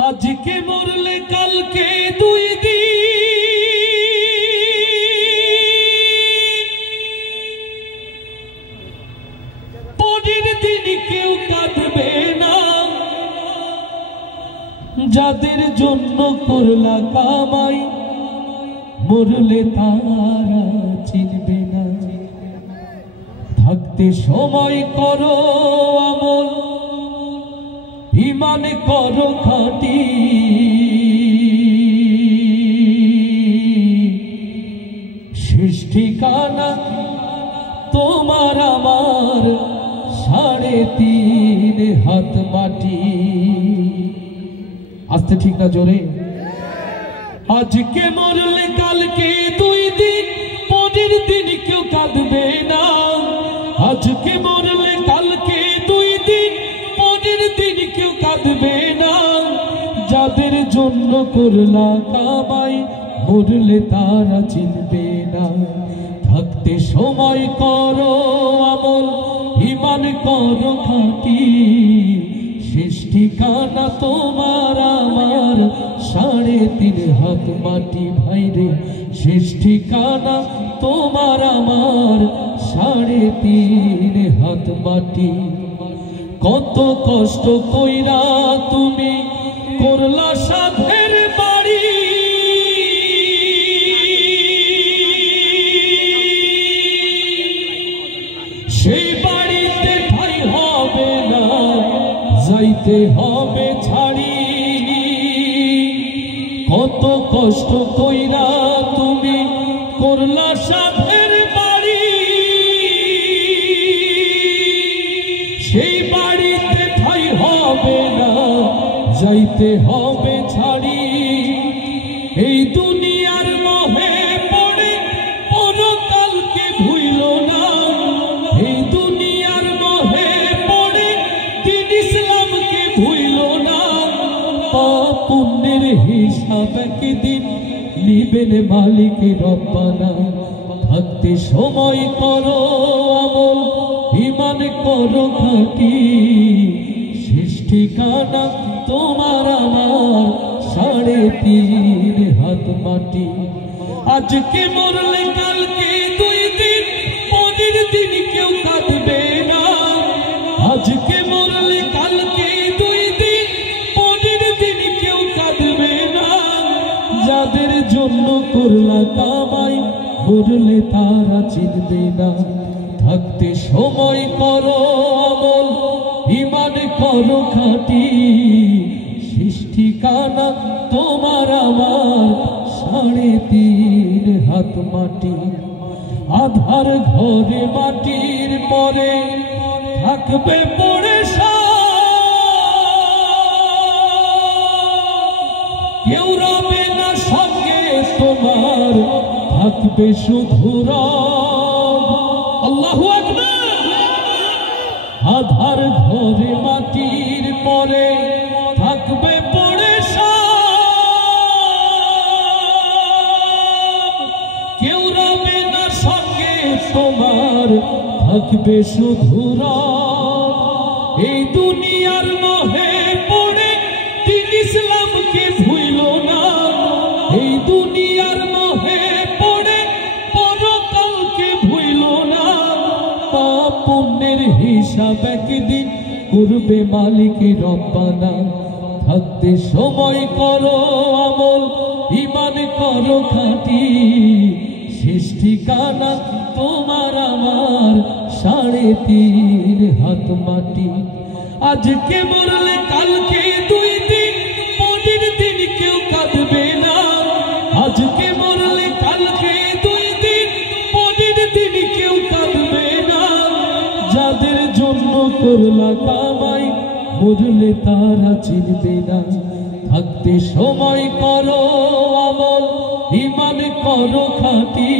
আজকে মরলে কালকে দুই দিন, পরের দিন কেউ কাঁদবে না। যাদের জন্য করলা কামাই, মরলে তারা চিনবে না। থাকতে সময় করো আমল, ঈমান করো খাঁটি। শেষ ঠিকানা তোমার আমার 3.5 হাত মাটি। আস্তে ঠিক না জোরে? আজকে মরলে কালকে দুই দিন, পরের দিন কেউ কাঁদবে না। আজকে মরলে কালকে দুই দিন, পরের দিন কেউ কাঁদবে না। যাদের জন্য করলা কামাই, মরলে তারা চিনবে না। থাকতে সময় করো আমল, ঈমান করো খাঁটি। শেষ ঠিকানা তোমার আমার 3.5 হাত মাটি। ভাইরে শেষ ঠিকানা তোমার আমার 3.5 হাত মাটি। কত কষ্ট কইরা তুমি করলা সাধের বাড়ি, সেই বাড়িতে ঠাই হবে না, যাইতে হবে ছাড়ি। কত কষ্ট কইরা তুমি করলা সাধের বাড়ি, সেই বাড়িতে ঠাই হবে না, যাইতে হবে ছাড়ি। এই দুনিয়ার মোহে পড়ে পরকালকে ভুইলো না। এই দুনিয়ার মোহে পড়ে দ্বীন ইসলামকে ভুইলো না। পাপ পুণ্যের হিসাব একদিন নিবেন মালিক রব্বানা। থাকতে সময় করো আমল, ঈমান করো খাঁটি। শেষ ঠিকানা তোমার আমার 3.5 হাত মাটি। আজকে মরলে কালকে দুই দিন, পরের দিন কেউ কাঁদবে না। আজকে মরলে কালকে দুই দিন, পরের দিন কেউ কাঁদবে না। যাদের জন্য করলা কামাই, মরলে তারা চিনবে না। থাকতে সময় করো আমল, ঈমান করো খাঁটি। শেষ ঠিকানা তোমার আমার 3.5 হাত মাটি। আধার ঘরে মাটির পরে থাকবে পড়ে কেউ রবে না সঙ্গে তোমার, থাকবে শুধু রব। আল্লাহু আকবার। আধার ঘরে মাটির পরে থাকবে পড়ে কেউ রবে না সঙ্গে তোমার, থাকবে শুধু রব। এই দুনিয়ার মোহে পড়ে দ্বীন ইসলামকে ভুইলো না। এই দুনিয়ার মোহে পড়ে পরকালকে ভুইলো না। পাপ পুণ্যের হিসাব একদিন করবে মালিক রব্বানা। থাকতে সময় করো আমল, ঈমান করো খাঁটি। শেষ ঠিকানা তোমার আমার 3.5 হাত মাটি। আজকে মরলে কালকে দুই দিন, পরের দিন কেউ কাঁদবে না। আজকে মরলে কালকে দুই দিন, পরের দিন কেউ কাঁদবে না। যাদের জন্য করলা কামাই, মরলে তারা চিনবে না। থাকতে সময় করো আমল, ঈমান করো খাঁটি।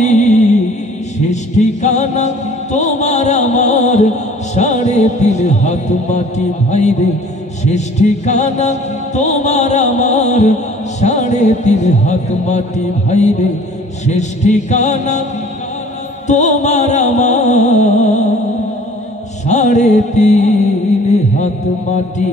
শেষ ঠিকানা তোমার আমার 3.5 হাত মাটি। ভাইরে শেষ ঠিকানা তোমার আমার 3.5 হাত মাটি। ভাইরে শেষ ঠিকানা তোমার আমার 3.5 হাত মাটি।